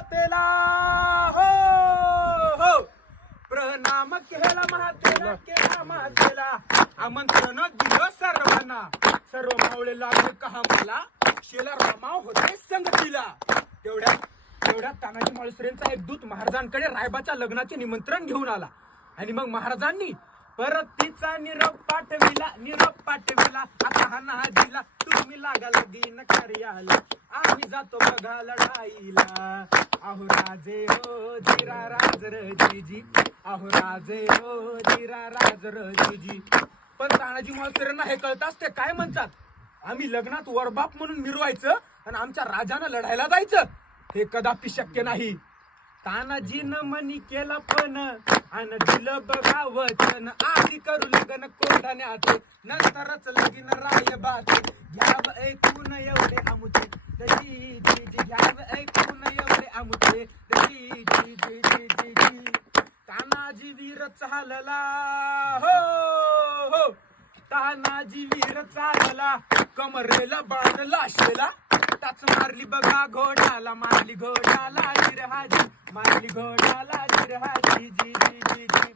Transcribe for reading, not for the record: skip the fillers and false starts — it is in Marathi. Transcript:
महातेला हो हो प्रणाम केला महातेला केला महातेला आमंत्रण दिलं सर्वांना सर्व मावळे लागले कहामाला शेला रामाव होते संगतीला तेवढ्यात तानाजी माळुसरेंचा एक दूत महाराजांकडे रायबाच्या लग्नाचे निमंत्रण घेऊन आला आणि मग महाराजांनी परतीचा निरोप पाठविला आता हा ना दिला तुम्ही लागाल दिन कार्याला आम्ही जातो बघा लढाईला आहो राजे हो धीरा राज रजीजी आहो राजे हो धीरा राज रजीजी पण तानाजी माळुसरेंना हे कळताच ते काय म्हणतात आम्ही लग्नात वरबाप म्हणून मिरवायचं आणि आमच्या राजानं लढायला जायचं हे कदापि शक्य नाही तानाजीनं मनी केला पण आणि दिलं बघा वचन आधी करू लग्न कोंढाण्यात नंतरच लगीन राय बात घ्याव ऐकून एवढे आमुचे जी जी जी घ्याव ऐकून एवढे आमुचे जी जी जी जी जी जी तानाजी वीर चालला हो हो तानाजी वीर चालला कमरेला बांधला शेला टाच मारली बघा घोडाला मारली घोडाला जिरहाजी मारली घोडाला जिरहाजी जी जी जी जी